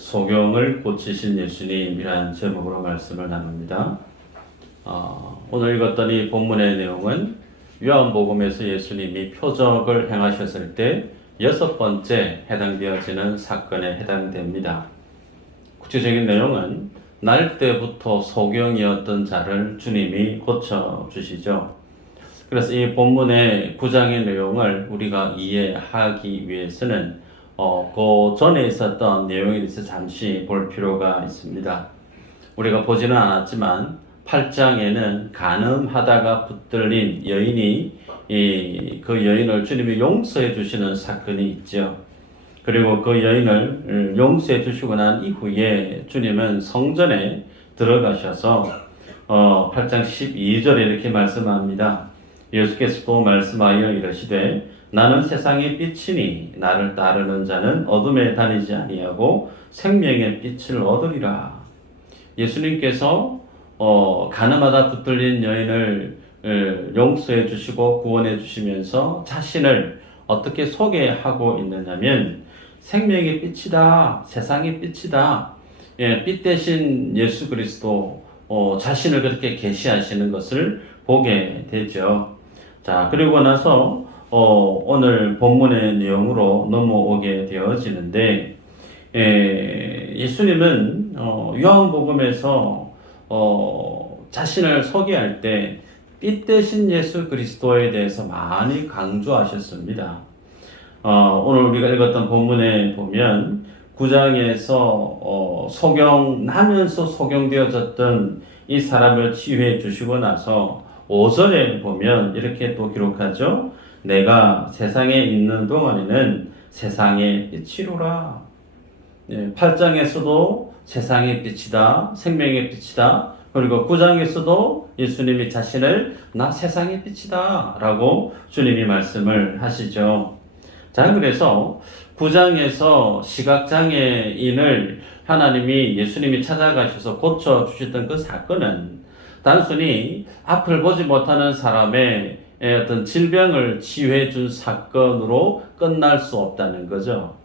소경을 고치신 예수님이란 제목으로 말씀을 나눕니다. 오늘 읽었던 이 본문의 내용은 요한복음에서 예수님이 표적을 행하셨을 때 6번째 해당되어지는 사건에 해당됩니다. 구체적인 내용은 날 때부터 소경이었던 자를 주님이 고쳐주시죠. 그래서 이 본문의 9장의 내용을 우리가 이해하기 위해서는 그 전에 있었던 내용에 대해서 잠시 볼 필요가 있습니다. 우리가 보지는 않았지만 8장에는 간음하다가 붙들린 여인이 그 여인을 주님이 용서해 주시는 사건이 있죠. 그리고 그 여인을 용서해 주시고 난 이후에 주님은 성전에 들어가셔서 8장 12절에 이렇게 말씀합니다. 예수께서 또 말씀하여 이르시되 나는 세상의 빛이니 나를 따르는 자는 어둠에 다니지 아니하고 생명의 빛을 얻으리라. 예수님께서 간음하다 붙들린 여인을 용서해 주시고 구원해 주시면서 자신을 어떻게 소개하고 있느냐면 생명의 빛이다, 세상의 빛이다. 빛 대신 예수 그리스도 자신을 그렇게 계시하시는 것을 보게 되죠. 자, 그리고 나서 오늘 본문의 내용으로 넘어오게 되어지는데 예수님은 요한복음에서 자신을 소개할 때 빛 대신 예수 그리스도에 대해서 많이 강조하셨습니다. 오늘 우리가 읽었던 본문에 보면 9장에서 소경나면서 소경되어졌던 이 사람을 치유해 주시고 나서 5절에 보면 이렇게 또 기록하죠. 내가 세상에 있는 동안에는 세상의 빛이로라. 8장에서도 세상의 빛이다, 생명의 빛이다. 그리고 9장에서도 예수님이 자신을 나 세상의 빛이다 라고 주님이 말씀을 하시죠. 자, 그래서 9장에서 시각장애인을 하나님이 예수님이 찾아가셔서 고쳐주셨던 그 사건은 단순히 앞을 보지 못하는 사람의 어떤 질병을 치유해 준 사건으로 끝날 수 없다는 거죠.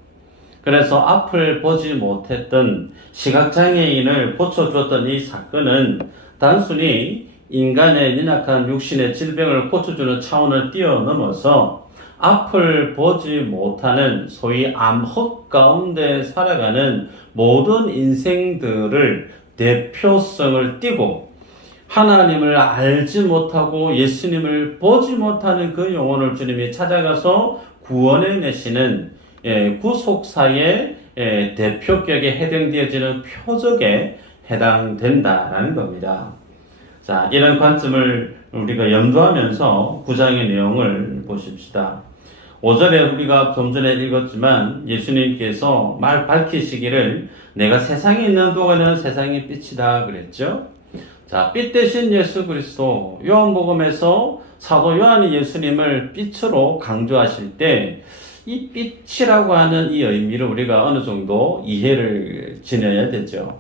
그래서 앞을 보지 못했던 시각장애인을 고쳐주었던 이 사건은 단순히 인간의 연약한 육신의 질병을 고쳐주는 차원을 뛰어넘어서 앞을 보지 못하는 소위 암흑 가운데 살아가는 모든 인생들을 대표성을 띠고 하나님을 알지 못하고 예수님을 보지 못하는 그 영혼을 주님이 찾아가서 구원해 내시는 구속사의 대표격에 해당되어지는 표적에 해당된다라는 겁니다. 자, 이런 관점을 우리가 염두하면서 9장의 내용을 보십시다. 5절에 우리가 좀 전에 읽었지만 예수님께서 밝히시기를 내가 세상에 있는 동안에는 세상의 빛이다 그랬죠. 자, 빛 대신 예수 그리스도, 요한복음에서 사도 요한이 예수님을 빛으로 강조하실 때 이 빛이라고 하는 이 의미를 우리가 어느 정도 이해를 지내야 되죠.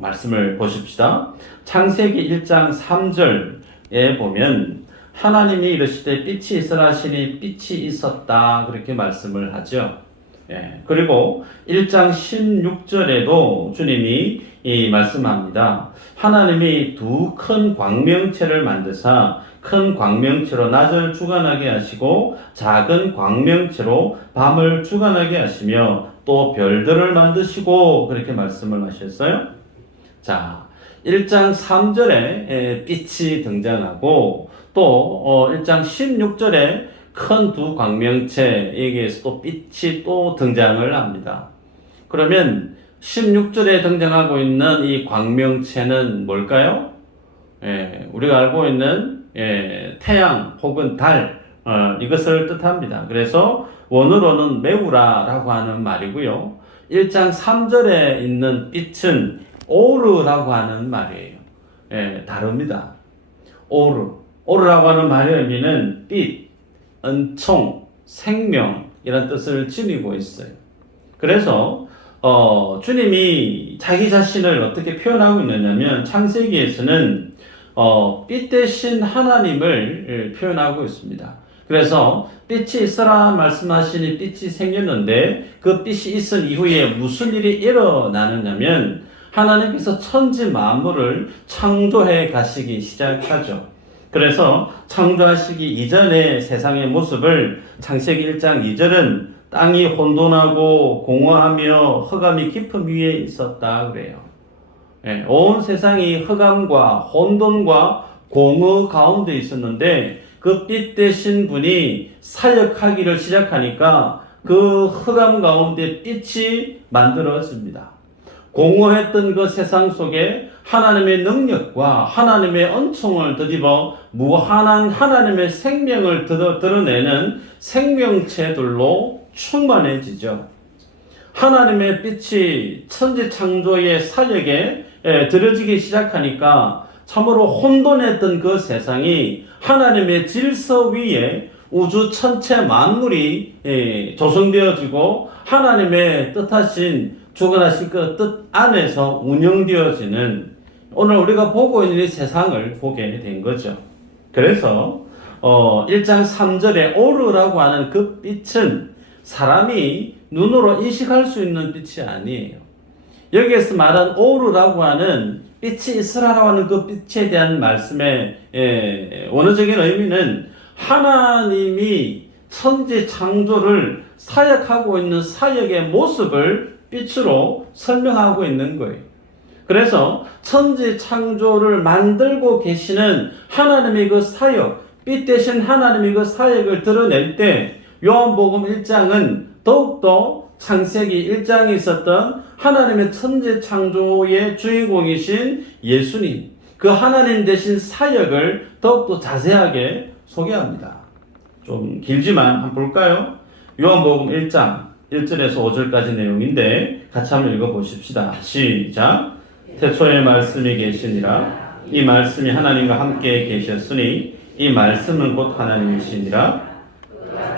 말씀을 보십시다. 창세기 1장 3절에 보면 하나님이 이르시되 빛이 있으라 하시니 빛이 있었다 그렇게 말씀을 하죠. 그리고 1장 16절에도 주님이 말씀합니다. 하나님이 두 큰 광명체를 만드사 큰 광명체로 낮을 주관하게 하시고 작은 광명체로 밤을 주관하게 하시며 또 별들을 만드시고 그렇게 말씀을 하셨어요. 자, 1장 3절에 빛이 등장하고 또 1장 16절에 큰 두 광명체에게서 또 빛이 또 등장을 합니다. 그러면 16절에 등장하고 있는 이 광명체는 뭘까요? 우리가 알고 있는 태양 혹은 달 이것을 뜻합니다. 그래서 원어로는 매우라라고 하는 말이고요. 1장 3절에 있는 빛은 오르라고 하는 말이에요. 다릅니다. 오르라고 하는 말의 의미는 빛, 은총, 생명 이런 뜻을 지니고 있어요. 그래서 주님이 자기 자신을 어떻게 표현하고 있느냐면 창세기에서는 빛 대신 하나님을 표현하고 있습니다. 그래서 빛이 있어라 말씀하시니 빛이 생겼는데 그 빛이 있은 이후에 무슨 일이 일어나느냐면 하나님께서 천지 만물을 창조해 가시기 시작하죠. 그래서 창조하시기 이전의 세상의 모습을 창세기 1장 2절은 땅이 혼돈하고 공허하며 흑암이 깊음 위에 있었다 그래요. 예, 온 세상이 흑암과 혼돈과 공허 가운데 있었는데 그 빛 되신 분이 사역하기를 시작하니까 그 흑암 가운데 빛이 만들어집니다. 공허했던 그 세상 속에 하나님의 능력과 하나님의 은총을 덧입어 무한한 하나님의 생명을 드러내는 생명체들로 충만해지죠. 하나님의 빛이 천지 창조의 사역에 들어지기 시작하니까 참으로 혼돈했던 그 세상이 하나님의 질서 위에 우주 천체 만물이 조성되어지고 하나님의 뜻하신 주관하신 그 뜻 안에서 운영되어지는 오늘 우리가 보고 있는 이 세상을 보게 된 거죠. 그래서 1장 3절에 오르라고 하는 그 빛은 사람이 눈으로 인식할 수 있는 빛이 아니에요. 여기에서 말한 오르라고 하는 빛이 있으라고 하는 그 빛에 대한 말씀의 원어적인 의미는 하나님이 천지 창조를 사역하고 있는 사역의 모습을 빛으로 설명하고 있는 거예요. 그래서 천지 창조를 만들고 계시는 하나님의 그 사역, 빛 대신 하나님의 그 사역을 드러낼 때 요한복음 1장은 더욱더 창세기 1장에 있었던 하나님의 천지 창조의 주인공이신 예수님, 그 하나님 대신 사역을 더욱더 자세하게 소개합니다. 좀 길지만 한번 볼까요? 요한복음 1장 1절에서 5절까지 내용인데 같이 한번 읽어보십시다. 시작. 태초에 말씀이 계시니라. 이 말씀이 하나님과 함께 계셨으니 이 말씀은 곧 하나님이시니라.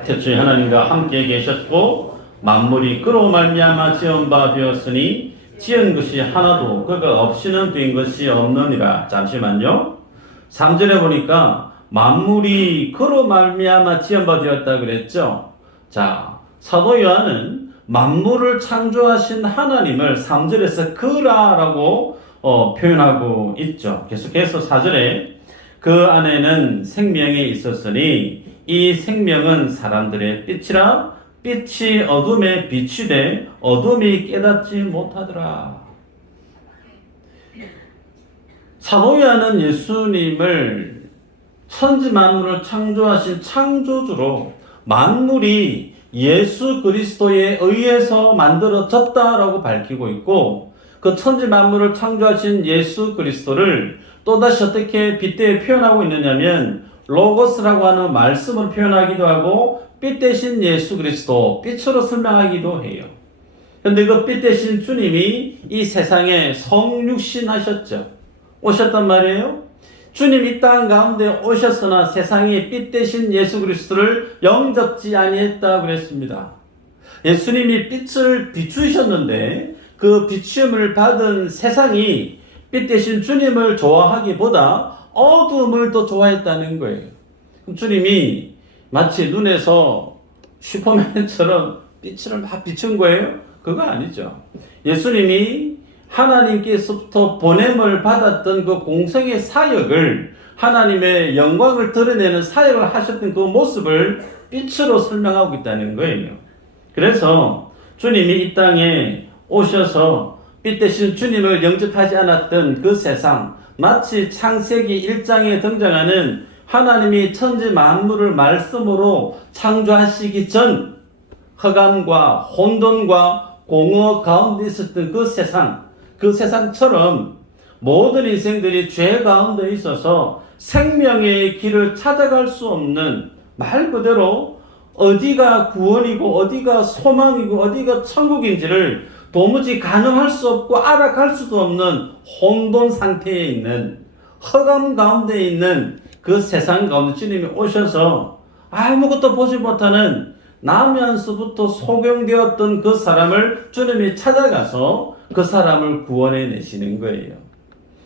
태초에 하나님과 함께 계셨고 만물이 그로 말미암아 지은 바 되었으니 지은 것이 하나도 그가 없이는 된 것이 없느니라. 잠시만요. 3절에 보니까 만물이 그로 말미암아 지은 바 되었다 그랬죠. 자, 사도 요한은 만물을 창조하신 하나님을 3절에서 그라라고 표현하고 있죠. 계속해서 4절에 그 안에는 생명이 있었으니 이 생명은 사람들의 빛이라. 빛이 어둠에 비추되 어둠이 깨닫지 못하더라. 사도 요한은 예수님을 천지 만물을 창조하신 창조주로 만물이 예수 그리스도에 의해서 만들어졌다라고 밝히고 있고 그 천지 만물을 창조하신 예수 그리스도를 또다시 어떻게 빗대어 표현하고 있느냐면 로고스라고 하는 말씀을 표현하기도 하고 빛 대신 예수 그리스도, 빛으로 설명하기도 해요. 그런데 그 빛 대신 주님이 이 세상에 성육신하셨죠. 오셨단 말이에요. 주님 이 땅 가운데 오셨으나 세상에 빛 대신 예수 그리스도를 영접지 아니했다 그랬습니다. 예수님이 빛을 비추셨는데 그 비추음을 받은 세상이 빛 대신 주님을 좋아하기보다 어둠을 더 좋아했다는 거예요. 그럼 주님이 마치 눈에서 슈퍼맨처럼 빛을 막 비춘 거예요? 그거 아니죠. 예수님이 하나님께서부터 보냄을 받았던 그 공생의 사역을 하나님의 영광을 드러내는 사역을 하셨던 그 모습을 빛으로 설명하고 있다는 거예요. 그래서 주님이 이 땅에 오셔서 빛 대신 주님을 영접하지 않았던 그 세상, 마치 창세기 1장에 등장하는 하나님이 천지 만물을 말씀으로 창조하시기 전 흑암과 혼돈과 공허 가운데 있었던 그 세상처럼 모든 인생들이 죄 가운데 있어서 생명의 길을 찾아갈 수 없는, 말 그대로 어디가 구원이고 어디가 소망이고 어디가 천국인지를 도무지 가늠할 수 없고 알아갈 수도 없는 혼돈 상태에 있는, 흑암 가운데 있는 그 세상 가운데 주님이 오셔서 아무것도 보지 못하는 나면서부터 소경되었던 그 사람을 주님이 찾아가서 그 사람을 구원해 내시는 거예요.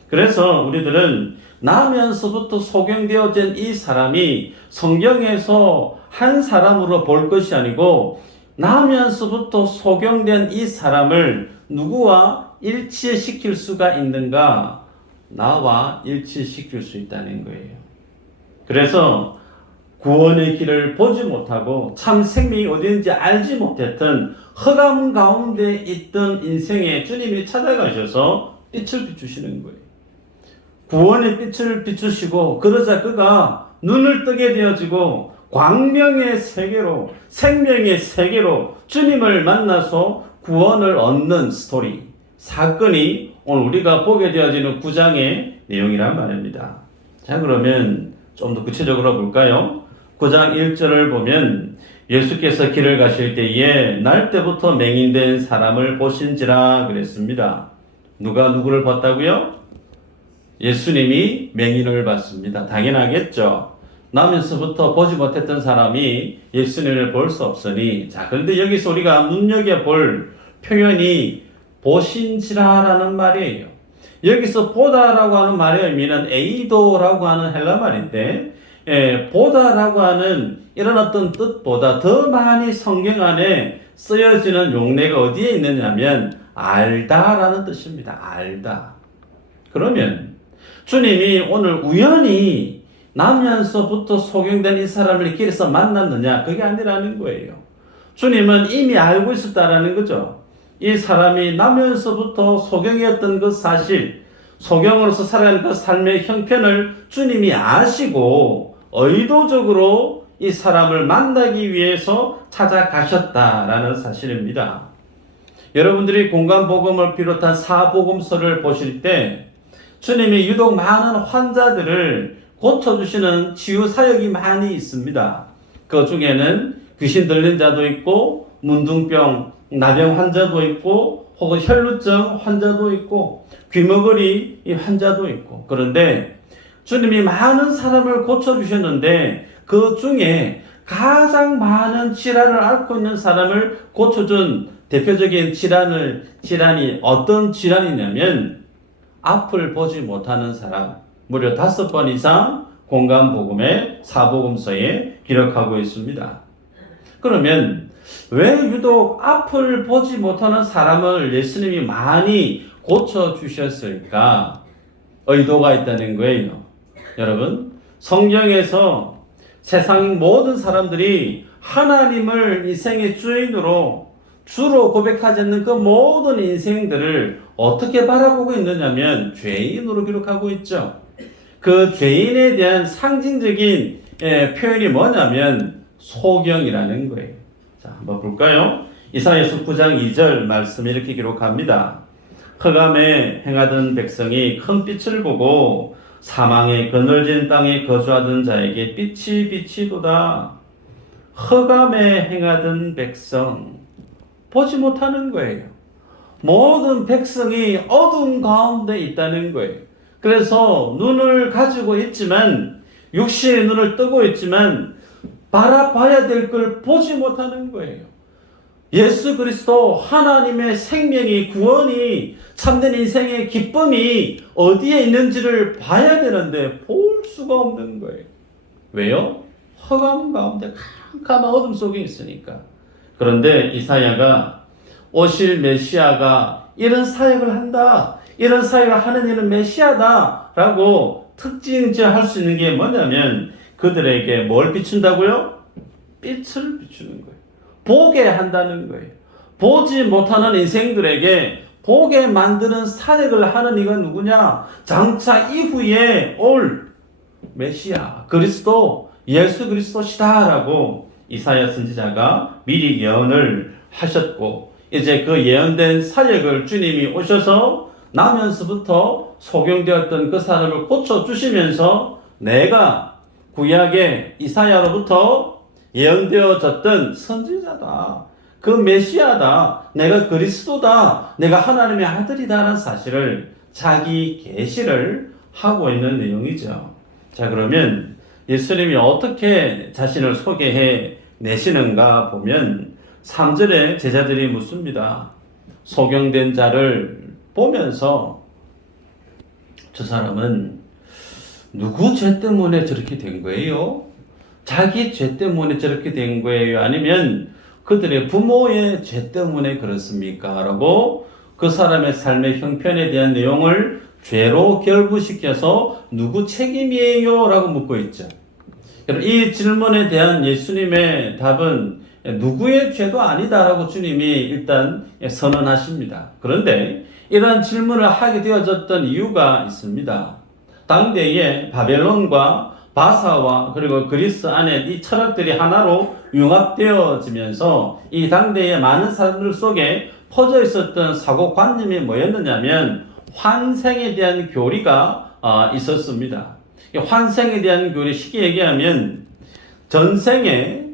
그래서 우리들은 나면서부터 소경되어진 이 사람이 성경에서 한 사람으로 볼 것이 아니고 나면서부터 소경된 이 사람을 누구와 일치시킬 수가 있는가? 나와 일치시킬 수 있다는 거예요. 그래서 구원의 길을 보지 못하고 참 생명이 어디인지 알지 못했던 흑암 가운데 있던 인생에 주님이 찾아가셔서 빛을 비추시는 거예요. 구원의 빛을 비추시고 그러자 그가 눈을 뜨게 되어지고 광명의 세계로 생명의 세계로 주님을 만나서 구원을 얻는 스토리, 사건이 오늘 우리가 보게 되어지는 9장의 내용이란 말입니다. 자, 그러면 좀 더 구체적으로 볼까요? 9장 1절을 보면 예수께서 길을 가실 때에 날 때부터 맹인된 사람을 보신지라 그랬습니다. 누가 누구를 봤다고요? 예수님이 맹인을 봤습니다. 당연하겠죠. 나면서부터 보지 못했던 사람이 예수님을 볼 수 없으니. 자, 그런데 여기서 우리가 눈여겨볼 표현이 보신지라라는 말이에요. 여기서 보다라고 하는 말의 의미는 에이도라고 하는 헬라 말인데, 보다라고 하는 이런 어떤 뜻보다 더 많이 성경 안에 쓰여지는 용례가 어디에 있느냐면 알다라는 뜻입니다. 알다. 그러면 주님이 오늘 우연히 나면서부터 소경된 이 사람을 길에서 만났느냐? 그게 아니라는 거예요. 주님은 이미 알고 있었다라는 거죠. 이 사람이 나면서부터 소경이었던 그 사실, 소경으로서 살아가는 그 삶의 형편을 주님이 아시고 의도적으로 이 사람을 만나기 위해서 찾아가셨다라는 사실입니다. 여러분들이 공간복음을 비롯한 사복음서를 보실 때 주님이 유독 많은 환자들을 고쳐주시는 치유 사역이 많이 있습니다. 그 중에는 귀신 들린 자도 있고 문둥병, 나병 환자도 있고 혹은 혈루증 환자도 있고 귀머거리 환자도 있고. 그런데 주님이 많은 사람을 고쳐주셨는데 그 중에 가장 많은 질환을 앓고 있는 사람을 고쳐준 대표적인 질환이 어떤 질환이냐면 앞을 보지 못하는 사람, 무려 5번 이상 공간복음의 사복음서에 기록하고 있습니다. 그러면 왜 유독 앞을 보지 못하는 사람을 예수님이 많이 고쳐주셨을까? 의도가 있다는 거예요. 여러분, 성경에서 세상 모든 사람들이 하나님을 인생의 주인으로 주로 고백하지 않는 그 모든 인생들을 어떻게 바라보고 있느냐면 죄인으로 기록하고 있죠. 그 죄인에 대한 상징적인 표현이 뭐냐면 소경이라는 거예요. 자, 한번 볼까요? 이사야서 9장 2절 말씀이 이렇게 기록합니다. 흑암에 행하던 백성이 큰 빛을 보고 사망의 그늘진 땅에 거주하던 자에게 빛이 비치도다. 흑암에 행하던 백성, 보지 못하는 거예요. 모든 백성이 어둠 가운데 있다는 거예요. 그래서 눈을 가지고 있지만, 육신의 눈을 뜨고 있지만 바라봐야 될 걸 보지 못하는 거예요. 예수 그리스도 하나님의 생명이, 구원이, 참된 인생의 기쁨이 어디에 있는지를 봐야 되는데 볼 수가 없는 거예요. 왜요? 흑암 가운데 캄캄한 어둠 속에 있으니까. 그런데 이사야가 오실 메시아가 이런 사역을 한다, 이런 사역을 하는 이는 메시아다 라고 특징지할 수 있는 게 뭐냐면 그들에게 뭘 비춘다고요? 빛을 비추는 거예요. 보게 한다는 거예요. 보지 못하는 인생들에게 보게 만드는 사역을 하는 이가 누구냐? 장차 이후에 올 메시아 그리스도, 예수 그리스도시다라고 이사야 선지자가 미리 예언을 하셨고, 이제 그 예언된 사역을 주님이 오셔서 나면서부터 소경되었던 그 사람을 고쳐주시면서 내가 구약의 이사야로부터 예언되어졌던 선지자다, 그 메시아다, 내가 그리스도다, 내가 하나님의 아들이다라는 사실을 자기 계시를 하고 있는 내용이죠. 자, 그러면 예수님이 어떻게 자신을 소개해 내시는가 보면 3절에 제자들이 묻습니다. 소경된 자를 보면서 저 사람은 누구 죄 때문에 저렇게 된 거예요? 자기 죄 때문에 저렇게 된 거예요? 아니면 그들의 부모의 죄 때문에 그렇습니까? 라고 그 사람의 삶의 형편에 대한 내용을 죄로 결부시켜서 누구 책임이에요? 라고 묻고 있죠. 이 질문에 대한 예수님의 답은 누구의 죄도 아니다라고 주님이 일단 선언하십니다. 그런데 이러한 질문을 하게 되어졌던 이유가 있습니다. 당대에 바벨론과 바사와 그리고 그리스 안에 이 철학들이 하나로 융합되어지면서 이 당대의 많은 사람들 속에 퍼져 있었던 사고관념이 뭐였느냐면 환생에 대한 교리가 있었습니다. 환생에 대한 교리, 쉽게 얘기하면 전생에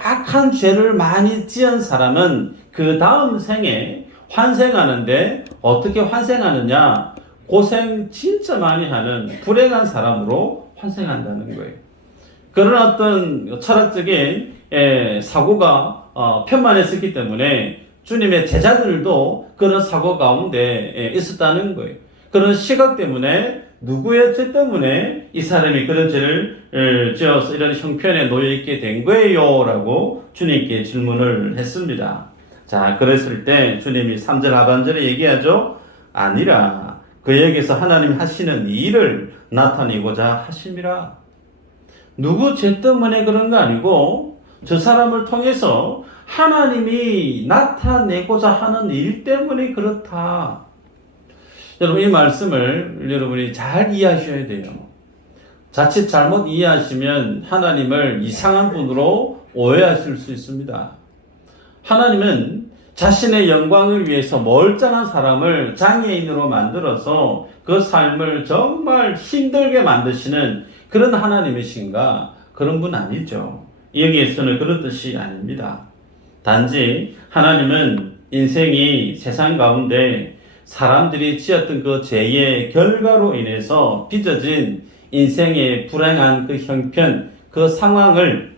악한 죄를 많이 지은 사람은 그 다음 생에 환생하는데 어떻게 환생하느냐? 고생 진짜 많이 하는 불행한 사람으로 환생한다는 거예요. 그런 어떤 철학적인 사고가 편만했었기 때문에 주님의 제자들도 그런 사고 가운데 있었다는 거예요. 그런 시각 때문에 누구의 죄 때문에 이 사람이 그런 죄를 지어서 이런 형편에 놓여 있게 된 거예요? 라고 주님께 질문을 했습니다. 자, 그랬을 때 주님이 3절 하반절에 얘기하죠. 아니라 그에게서 하나님이 하시는 일을 나타내고자 하심이라. 누구 죄 때문에 그런 거 아니고 저 사람을 통해서 하나님이 나타내고자 하는 일 때문에 그렇다. 여러분, 이 말씀을 여러분이 잘 이해하셔야 돼요. 자칫 잘못 이해하시면 하나님을 이상한 분으로 오해하실 수 있습니다. 하나님은 자신의 영광을 위해서 멀쩡한 사람을 장애인으로 만들어서 그 삶을 정말 힘들게 만드시는 그런 하나님이신가? 그런 분 아니죠. 여기에서는 그런 뜻이 아닙니다. 단지 하나님은 인생이 세상 가운데 사람들이 지었던 그 죄의 결과로 인해서 빚어진 인생의 불행한 그 형편, 그 상황을,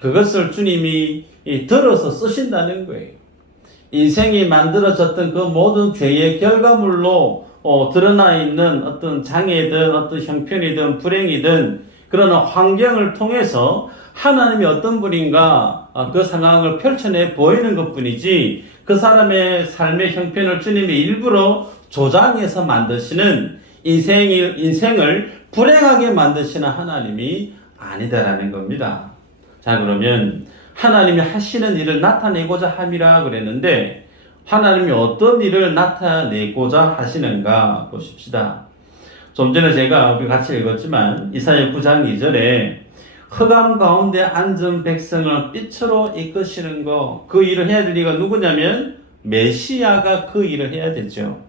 그것을 주님이 들어서 쓰신다는 거예요. 인생이 만들어졌던 그 모든 죄의 결과물로 드러나 있는 어떤 장애든 어떤 형편이든 불행이든 그런 환경을 통해서 하나님이 어떤 분인가 그 상황을 펼쳐내 보이는 것뿐이지 그 사람의 삶의 형편을 주님이 일부러 조장해서 만드시는 인생을 불행하게 만드시는 하나님이 아니다라는 겁니다. 자, 그러면 하나님이 하시는 일을 나타내고자 함이라 그랬는데 하나님이 어떤 일을 나타내고자 하시는가 보십시다. 좀 전에 제가 같이 읽었지만 이사야 9장 2절에 흑암 가운데 앉은 백성을 빛으로 이끄시는 거, 그 일을 해야 될 이가 누구냐면 메시아가 그 일을 해야 되죠.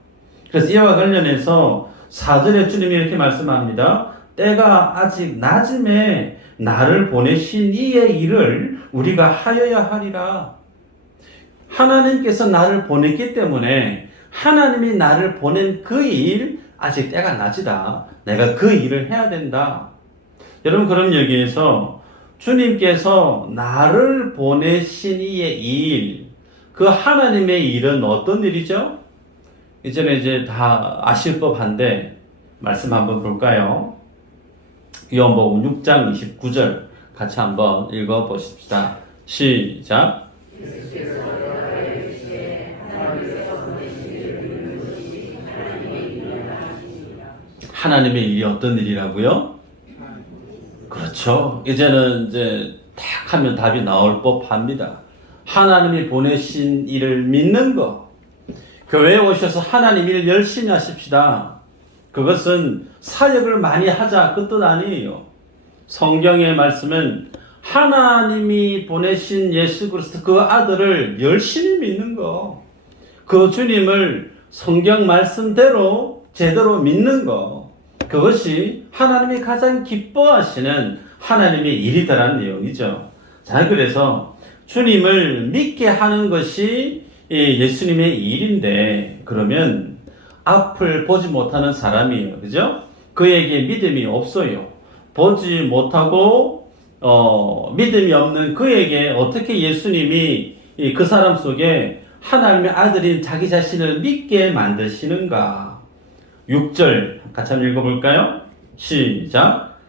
그래서 이와 관련해서 4절에 주님이 이렇게 말씀합니다. 때가 아직 낮음에 나를 보내신 이의 일을 우리가 하여야 하리라. 하나님께서 나를 보냈기 때문에 하나님이 나를 보낸 그 일, 아직 때가 낮이다. 내가 그 일을 해야 된다. 여러분, 그럼 여기에서 주님께서 나를 보내신 이의 일, 그 하나님의 일은 어떤 일이죠? 이제 다 아실 법한데 말씀 한번 볼까요? 요한복음 6장 29절 같이 한번 읽어 보십시다. 시작. 하나님의 일이 어떤 일이라고요? 그렇죠. 이제는 딱 하면 답이 나올 법합니다. 하나님이 보내신 일을 믿는 것. 교회에 오셔서 하나님 일 열심히 하십시다. 그것은 사역을 많이 하자 그 뜻 아니에요. 성경의 말씀은 하나님이 보내신 예수 그리스도 그 아들을 열심히 믿는 거. 그 주님을 성경 말씀대로 제대로 믿는 거. 그것이 하나님이 가장 기뻐하시는 하나님의 일이다라는 내용이죠. 자, 그래서 주님을 믿게 하는 것이 예수님의 일인데, 그러면 앞을 보지 못하는 사람이에요. 그죠? 그에게 믿음이 없어요. 보지 못하고 믿음이 없는 그에게 어떻게 예수님이 그 사람 속에 하나님의 아들인 자기 자신을 믿게 만드시는가? 6절 같이 한번 읽어볼까요? 시작.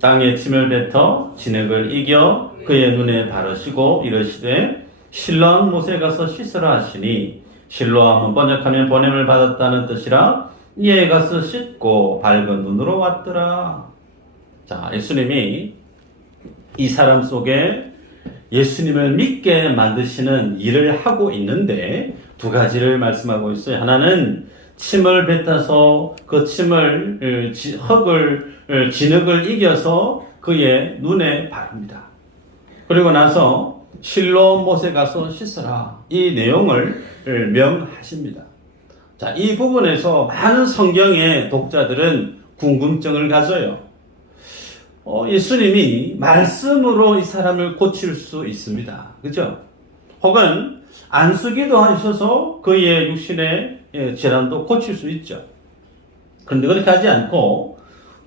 땅에 침을 뱉어 진흙을 이겨 그의 눈에 바르시고 이르시되 실로암 못에 가서 씻으라 하시니 실로암은 번역하면 보냄을 받았다는 뜻이라 이에 가서 씻고 밝은 눈으로 왔더라. 자, 예수님이 이 사람 속에 예수님을 믿게 만드시는 일을 하고 있는데 두 가지를 말씀하고 있어요. 하나는 침을 뱉어서 그 침을 진흙을 이겨서 그의 눈에 바릅니다. 그리고 나서 실로암 못에 가서 씻어라. 이 내용을 명하십니다. 자, 이 부분에서 많은 성경의 독자들은 궁금증을 가져요. 예수님이 말씀으로 이 사람을 고칠 수 있습니다. 그죠? 혹은 안수기도 하셔서 그의 육신의 질환도 고칠 수 있죠. 그런데 그렇게 하지 않고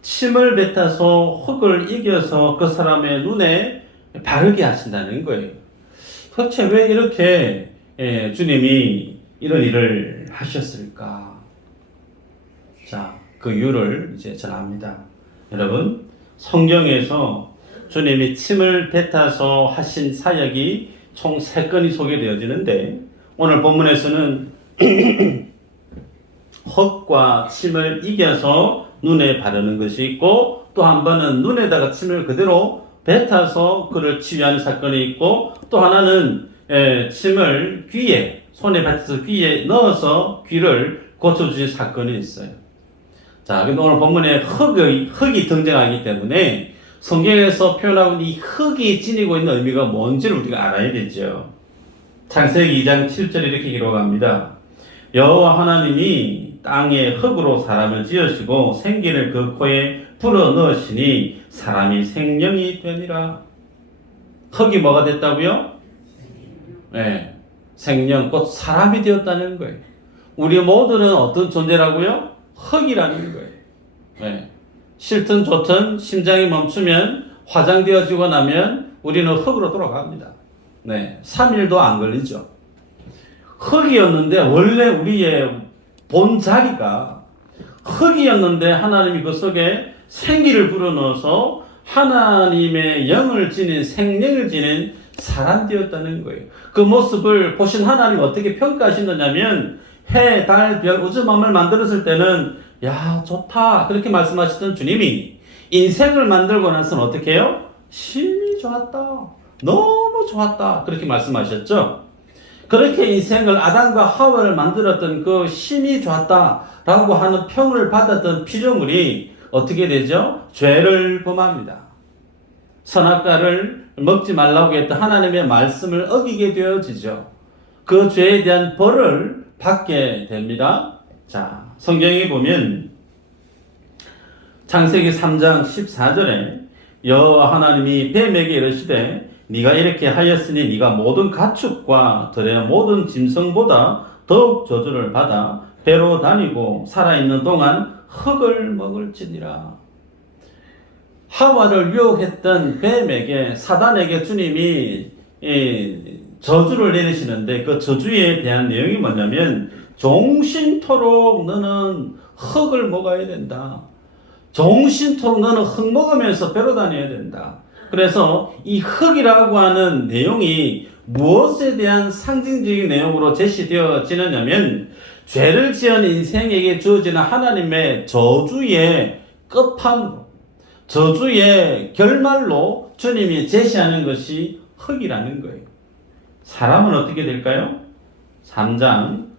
침을 뱉어서 흙을 이겨서 그 사람의 눈에 바르게 하신다는 거예요. 도대체 왜 이렇게 주님이 이런 일을 하셨을까? 자, 그 이유를 이제 전합니다. 여러분, 성경에서 주님이 침을 뱉어서 하신 사역이 총 3건이 소개되어지는데 오늘 본문에서는 흙과 침을 이겨서 눈에 바르는 것이 있고 또 한 번은 눈에다가 침을 그대로 뱉어서 그를 치유하는 사건이 있고 또 하나는 침을 귀에 손에 뱉어서 귀에 넣어서 귀를 고쳐주신 사건이 있어요. 자, 근데 오늘 본문에 흙이 등장하기 때문에 성경에서 표현하고 있는 이 흙이 지니고 있는 의미가 뭔지를 우리가 알아야 되죠. 창세기 2장 7절에 이렇게 기록합니다. 여호와 하나님이 땅에 흙으로 사람을 지으시고 생기를 그 코에 불어 넣으시니 사람이 생명이 되니라. 흙이 뭐가 됐다고요? 네, 생명, 곧 사람이 되었다는 거예요. 우리 모두는 어떤 존재라고요? 흙이라는 거예요. 네. 싫든 좋든 심장이 멈추면 화장되어지고 나면 우리는 흙으로 돌아갑니다. 네, 3일도 안 걸리죠. 흙이었는데 원래 우리의 본 자리가 흙이었는데 하나님이 그 속에 생기를 불어넣어서 하나님의 영을 지닌 생명을 지닌 사람 되었다는 거예요. 그 모습을 보신 하나님 어떻게 평가하시느냐면 해, 달, 별, 우주만을 만들었을 때는 야 좋다 그렇게 말씀하시던 주님이 인생을 만들고 나서는 어떻게 해요? 심히 좋았다. 너무 좋았다. 그렇게 말씀하셨죠. 그렇게 인생을 아담과 하와를 만들었던 그 심히 좋았다라고 하는 평을 받았던 피조물이 어떻게 되죠? 죄를 범합니다. 선악과를 먹지 말라고 했던 하나님의 말씀을 어기게 되어지죠. 그 죄에 대한 벌을 받게 됩니다. 자, 성경에 보면 창세기 3장 14절에 여호와 하나님이 뱀에게 이르시되 네가 이렇게 하였으니 네가 모든 가축과 들의 모든 짐승보다 더욱 저주를 받아 배로 다니고 살아있는 동안 흙을 먹을지니라. 하와를 유혹했던 뱀에게 사단에게 주님이 저주를 내리시는데 그 저주에 대한 내용이 뭐냐면 종신토록 너는 흙을 먹어야 된다. 종신토록 너는 흙 먹으면서 배로 다녀야 된다. 그래서 이 흙이라고 하는 내용이 무엇에 대한 상징적인 내용으로 제시되어지느냐면 죄를 지은 인생에게 주어지는 하나님의 저주의 끝판, 저주의 결말로 주님이 제시하는 것이 흙이라는 거예요. 사람은 어떻게 될까요? 3장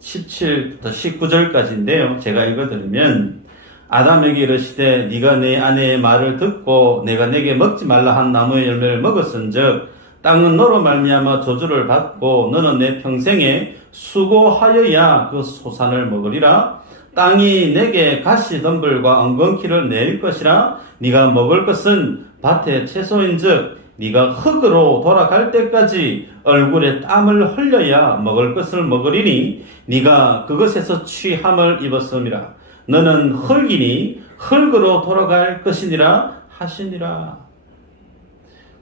17부터 19절까지인데요. 제가 읽어드리면 아담에게 이르시되 네가 내 아내의 말을 듣고 내가 내게 먹지 말라 한 나무의 열매를 먹었은즉 땅은 너로 말미암아 저주를 받고 너는 내 평생에 수고하여야 그 소산을 먹으리라. 땅이 내게 가시덤불과 엉겅퀴를 내릴 것이라. 네가 먹을 것은 밭의 채소인즉 네가 흙으로 돌아갈 때까지 얼굴에 땀을 흘려야 먹을 것을 먹으리니 네가 그것에서 취함을 입었음이라. 너는 흙이니 흙으로 돌아갈 것이니라 하시니라.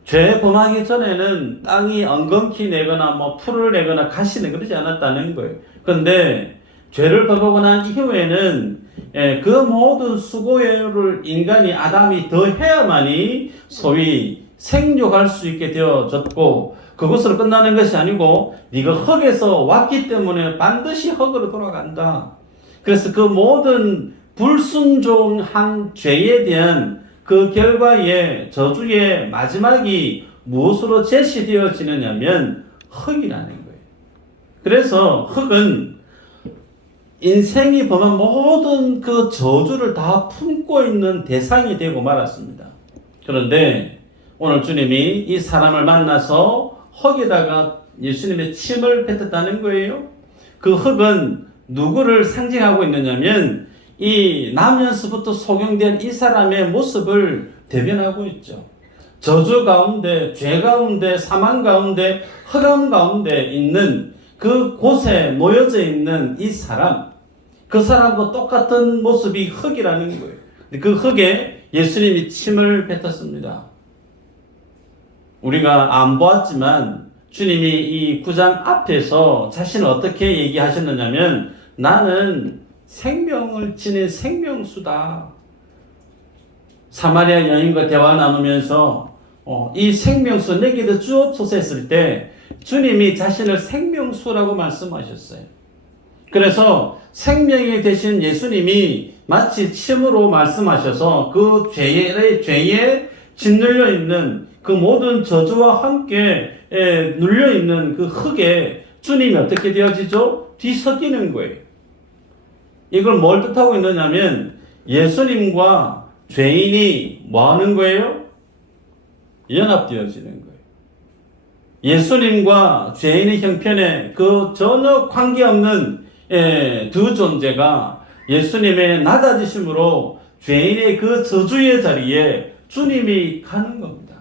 죄 범하기 전에는 땅이 엉겅퀴 내거나 풀을 내거나 가시는 그러지 않았다는 거예요. 그런데 죄를 범하고 난 이후에는 그 모든 수고를 인간이 아담이 더해야만이 소위 생존할 수 있게 되어졌고, 그것으로 끝나는 것이 아니고 네가 흙에서 왔기 때문에 반드시 흙으로 돌아간다. 그래서 그 모든 불순종한 죄에 대한 그 결과의 저주의 마지막이 무엇으로 제시되어지느냐면 흙이라는 거예요. 그래서 흙은 인생이 범한 모든 그 저주를 다 품고 있는 대상이 되고 말았습니다. 그런데 오늘 주님이 이 사람을 만나서 흙에다가 예수님의 침을 뱉었다는 거예요. 그 흙은 누구를 상징하고 있느냐면 이 나면서부터 소경된 이 사람의 모습을 대변하고 있죠. 저주 가운데, 죄 가운데, 사망 가운데, 흑암 가운데 있는 그 곳에 놓여져 있는 이 사람, 그 사람도 똑같은 모습이 흙이라는 거예요. 그 흙에 예수님이 침을 뱉었습니다. 우리가 안 보았지만 주님이 이 9장 앞에서 자신을 어떻게 얘기하셨느냐면 나는 생명을 지닌 생명수다. 사마리아 여인과 대화 나누면서 이 생명수 내게도 주옵소서 했을 때 주님이 자신을 생명수라고 말씀하셨어요. 그래서 생명이 되신 예수님이 마치 침으로 말씀하셔서 그 죄에 짓눌려 있는 그 모든 저주와 함께 눌려 있는 그 흙에 주님이 어떻게 되어지죠? 뒤섞이는 거예요. 이걸 뭘 뜻하고 있느냐면 예수님과 죄인이 뭐 하는 거예요? 연합되어지는 거예요. 예수님과 죄인의 형편에 그 전혀 관계없는 두 존재가 예수님의 낮아지심으로 죄인의 그 저주의 자리에 주님이 가는 겁니다.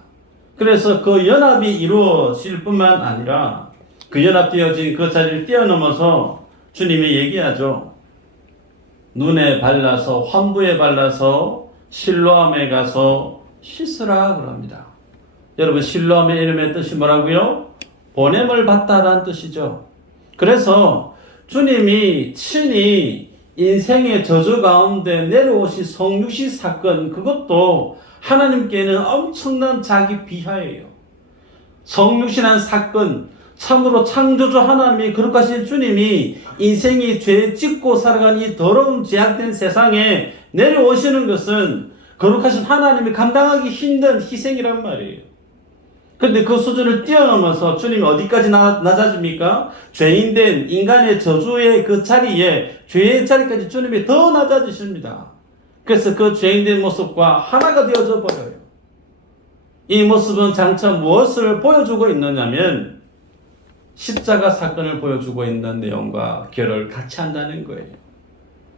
그래서 그 연합이 이루어질 뿐만 아니라 그 연합되어진 그 자리를 뛰어넘어서 주님이 얘기하죠. 눈에 발라서 환부에 발라서 실로암에 가서 씻으라 그럽니다. 여러분 실로암의 이름의 뜻이 뭐라고요? 보냄을 받다라는 뜻이죠. 그래서 주님이 친히 인생의 저주 가운데 내려오신 성육시 사건, 그것도 하나님께는 엄청난 자기 비하예요. 성육신한 사건, 참으로 창조주 하나님이 그렇게 하신 주님이 인생이 죄 짓고 살아가는 이 더러운 죄악된 세상에 내려오시는 것은 거룩하신 하나님이 감당하기 힘든 희생이란 말이에요. 그런데 그 수준을 뛰어넘어서 주님이 어디까지 낮아집니까? 죄인된 인간의 저주의 그 자리에, 죄의 자리까지 주님이 더 낮아지십니다. 그래서 그 죄인된 모습과 하나가 되어져 버려요. 이 모습은 장차 무엇을 보여주고 있느냐면 십자가 사건을 보여주고 있는 내용과 결을 같이 한다는 거예요.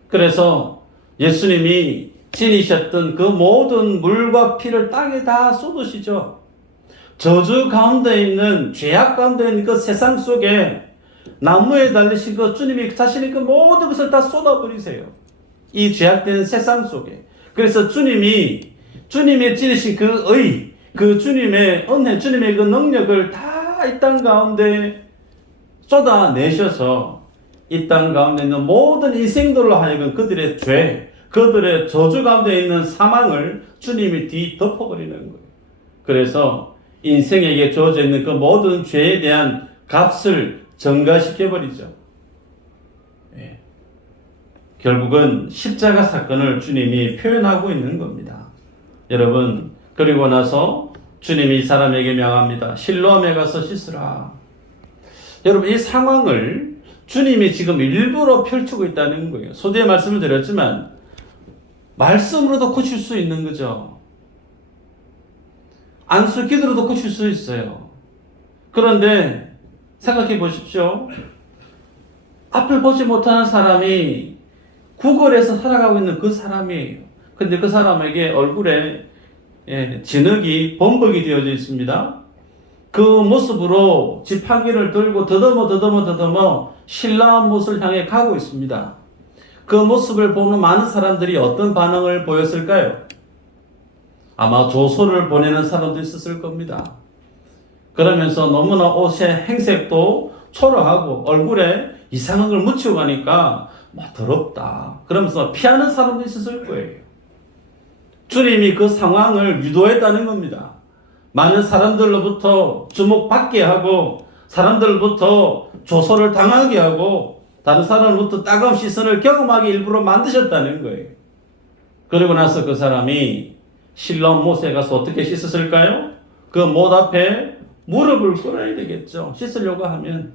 그래서 예수님이 지니셨던 그 모든 물과 피를 땅에 다 쏟으시죠. 저주 가운데 있는, 죄악 가운데 있는 그 세상 속에 나무에 달리신 그 주님이 자신의 그 모든 것을 다 쏟아버리세요. 이 죄악된 세상 속에. 그래서 주님이 지니신 그 의, 그 주님의 은혜, 주님의 그 능력을 다 이 땅 가운데 쏟아내셔서 이 땅 가운데 있는 모든 인생들로 하여금 그들의 죄, 그들의 저주 가운데 있는 사망을 주님이 뒤덮어버리는 거예요. 그래서 인생에게 주어져 있는 그 모든 죄에 대한 값을 전가시켜버리죠. 결국은 십자가 사건을 주님이 표현하고 있는 겁니다. 여러분, 그리고 나서 주님이 이 사람에게 명합니다. 실로암에 가서 씻으라. 여러분, 이 상황을 주님이 지금 일부러 펼치고 있다는 거예요. 소두에 말씀을 드렸지만 말씀으로도 고칠 수 있는 거죠. 안수 기도로도 고칠 수 있어요. 그런데 생각해 보십시오. 앞을 보지 못하는 사람이 구걸에서 살아가고 있는 그 사람이에요. 근데 그 사람에게 얼굴에 진흙이 범벅이 되어져 있습니다. 그 모습으로 지팡이를 들고 더듬어 신라한 못을 향해 가고 있습니다. 그 모습을 보는 많은 사람들이 어떤 반응을 보였을까요? 아마 조소를 보내는 사람도 있었을 겁니다. 그러면서 너무나 옷의 행색도 초라하고 얼굴에 이상한 걸 묻히고 가니까 더럽다. 그러면서 피하는 사람도 있었을 거예요. 주님이 그 상황을 유도했다는 겁니다. 많은 사람들로부터 주목받게 하고 사람들로부터 조소를 당하게 하고 다른 사람으로부터 따가운 시선을 경험하게 일부러 만드셨다는 거예요. 그러고 나서 그 사람이 실로암 못에 가서 어떻게 씻었을까요? 그 못 앞에 무릎을 꿇어야 되겠죠. 씻으려고 하면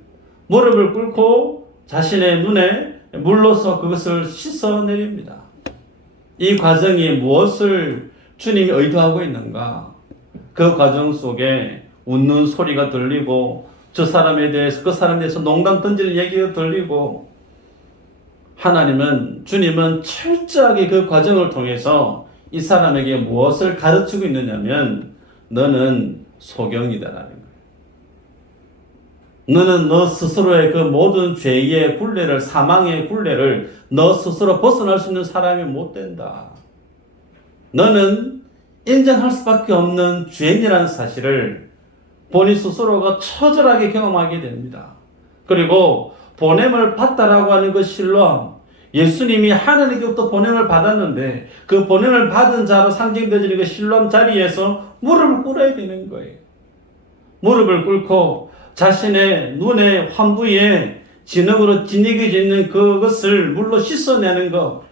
무릎을 꿇고 자신의 눈에 물로서 그것을 씻어내립니다. 이 과정이 무엇을 주님이 의도하고 있는가? 그 과정 속에 웃는 소리가 들리고 그 사람에 대해서 농담 던지는 얘기가 들리고 주님은 철저하게 그 과정을 통해서 이 사람에게 무엇을 가르치고 있느냐면 너는 소경이다라는 거예요. 너는 너 스스로의 그 모든 죄의 굴레를 사망의 굴레를 너 스스로 벗어날 수 있는 사람이 못 된다. 너는 인정할 수밖에 없는 죄인이라는 사실을 본인 스스로가 처절하게 경험하게 됩니다. 그리고 보냄을 받다라고 하는 그 실로암, 예수님이 하나님께부터 보냄을 받았는데 그 보냄을 받은 자로 상징되어지는 그 실로암 자리에서 무릎을 꿇어야 되는 거예요. 무릎을 꿇고 자신의 눈의 환부에 진흙으로 진흙이 짓는 그것을 물로 씻어내는 것,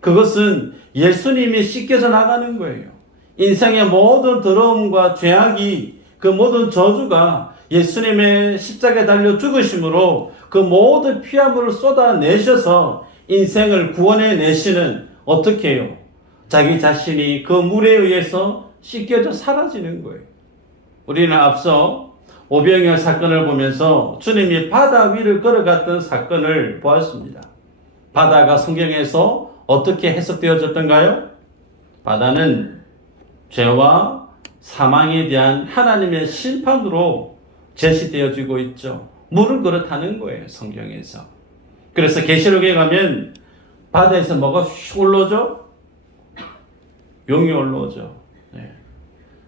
그것은 예수님이 씻겨져 나가는 거예요. 인생의 모든 더러움과 죄악이 그 모든 저주가 예수님의 십자가에 달려 죽으심으로 그 모든 피화물을 쏟아내셔서 인생을 구원해 내시는, 어떻게 해요? 자기 자신이 그 물에 의해서 씻겨져 사라지는 거예요. 우리는 앞서 오병이어 사건을 보면서 주님이 바다 위를 걸어갔던 사건을 보았습니다. 바다가 성경에서 어떻게 해석되어졌던가요? 바다는 죄와 사망에 대한 하나님의 심판으로 제시되어지고 있죠. 물을 그렇다는 거예요, 성경에서. 그래서 계시록에 가면 바다에서 뭐가 휙 올라오죠? 용이 올라오죠. 네.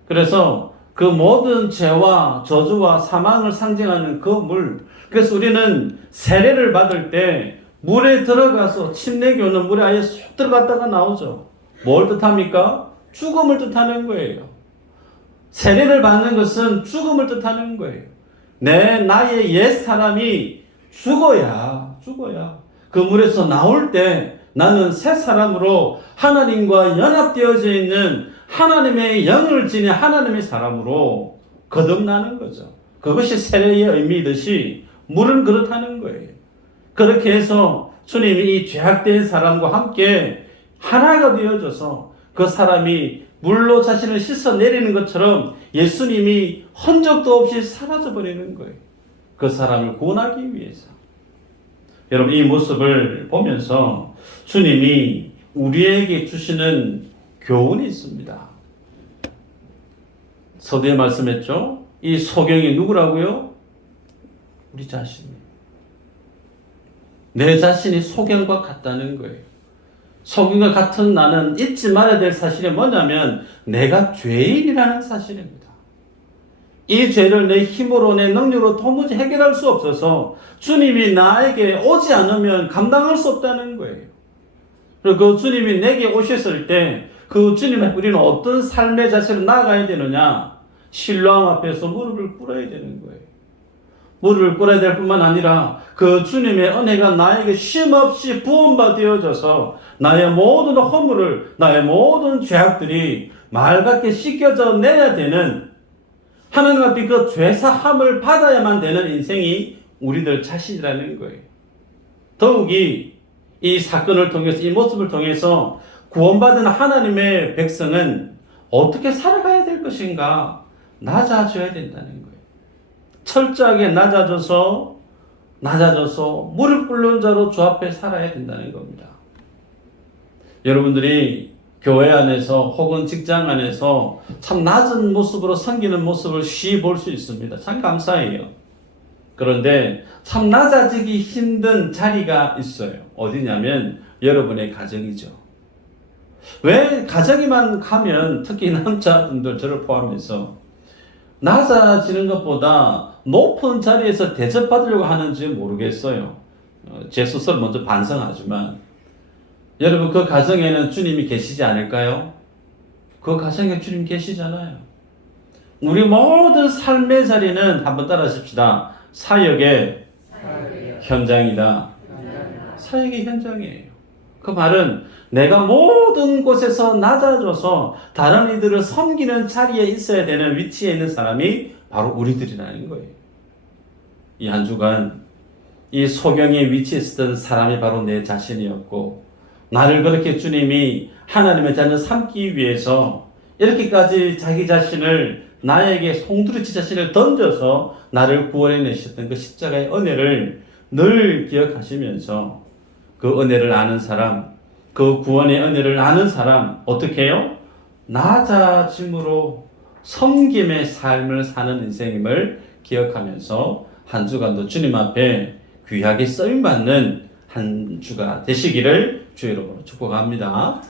그래서 그 모든 죄와 저주와 사망을 상징하는 그 물. 그래서 우리는 세례를 받을 때 물에 들어가서 침례기 오는 물에 아예 쏙 들어갔다가 나오죠. 뭘 뜻합니까? 죽음을 뜻하는 거예요. 세례를 받는 것은 죽음을 뜻하는 거예요. 나의 옛 사람이 죽어야 그 물에서 나올 때 나는 새 사람으로 하나님과 연합되어져 있는 하나님의 영을 지닌 하나님의 사람으로 거듭나는 거죠. 그것이 세례의 의미이듯이 물은 그렇다는 거예요. 그렇게 해서 주님이 이 죄악된 사람과 함께 하나가 되어져서 그 사람이 물로 자신을 씻어내리는 것처럼 예수님이 흔적도 없이 사라져버리는 거예요. 그 사람을 구원하기 위해서. 여러분, 이 모습을 보면서 주님이 우리에게 주시는 교훈이 있습니다. 서두에 말씀했죠? 이 소경이 누구라고요? 우리 자신이. 내 자신이 소경과 같다는 거예요. 소경과 같은 나는 잊지 말아야 될 사실이 뭐냐면 내가 죄인이라는 사실입니다. 이 죄를 내 힘으로 내 능력으로 도무지 해결할 수 없어서 주님이 나에게 오지 않으면 감당할 수 없다는 거예요. 그리고 그 주님이 내게 오셨을 때 그 주님의 우리는 어떤 삶의 자세로 나아가야 되느냐? 실로암 앞에서 무릎을 꿇어야 되는 거예요. 무릎을 꿇어야 될 뿐만 아니라 그 주님의 은혜가 나에게 쉼없이 부음받아져서 나의 모든 허물을, 나의 모든 죄악들이 맑게 씻겨져 내야 되는, 하나님 앞에 그 죄사함을 받아야만 되는 인생이 우리들 자신이라는 거예요. 더욱이 이 사건을 통해서, 이 모습을 통해서 구원받은 하나님의 백성은 어떻게 살아가야 될 것인가? 낮아져야 된다는 거예요. 철저하게 낮아져서 무릎 꿇는 자로 주 앞에 살아야 된다는 겁니다. 여러분들이 교회 안에서 혹은 직장 안에서 참 낮은 모습으로 섬기는 모습을 쉬이 볼 수 있습니다. 참 감사해요. 그런데 참 낮아지기 힘든 자리가 있어요. 어디냐면 여러분의 가정이죠. 왜 가정에만 가면, 특히 남자분들 저를 포함해서 낮아지는 것보다 높은 자리에서 대접받으려고 하는지 모르겠어요. 제 스스로 먼저 반성하지만 여러분 그 가정에는 주님이 계시지 않을까요? 그 가정에 주님 계시잖아요. 우리 모든 삶의 자리는 한번 따라하십시다. 사역의 현장이다. 사역의 현장이에요. 그 말은 내가 모든 곳에서 낮아져서 다른 이들을 섬기는 자리에 있어야 되는 위치에 있는 사람이 바로 우리들이라는 거예요. 이 한 주간 이 소경의 위치에 있었던 사람이 바로 내 자신이었고, 나를 그렇게 주님이 하나님의 자녀 삼기 위해서 이렇게까지 자기 자신을 나에게 송두리째 자신을 던져서 나를 구원해 내셨던 그 십자가의 은혜를 늘 기억하시면서 그 은혜를 아는 사람, 그 구원의 은혜를 아는 사람 어떻게 해요? 낮아짐으로 섬김의 삶을 사는 인생임을 기억하면서 한 주간도 주님 앞에 귀하게 쓰임받는 한 주가 되시기를 주의 이름으로 축복합니다.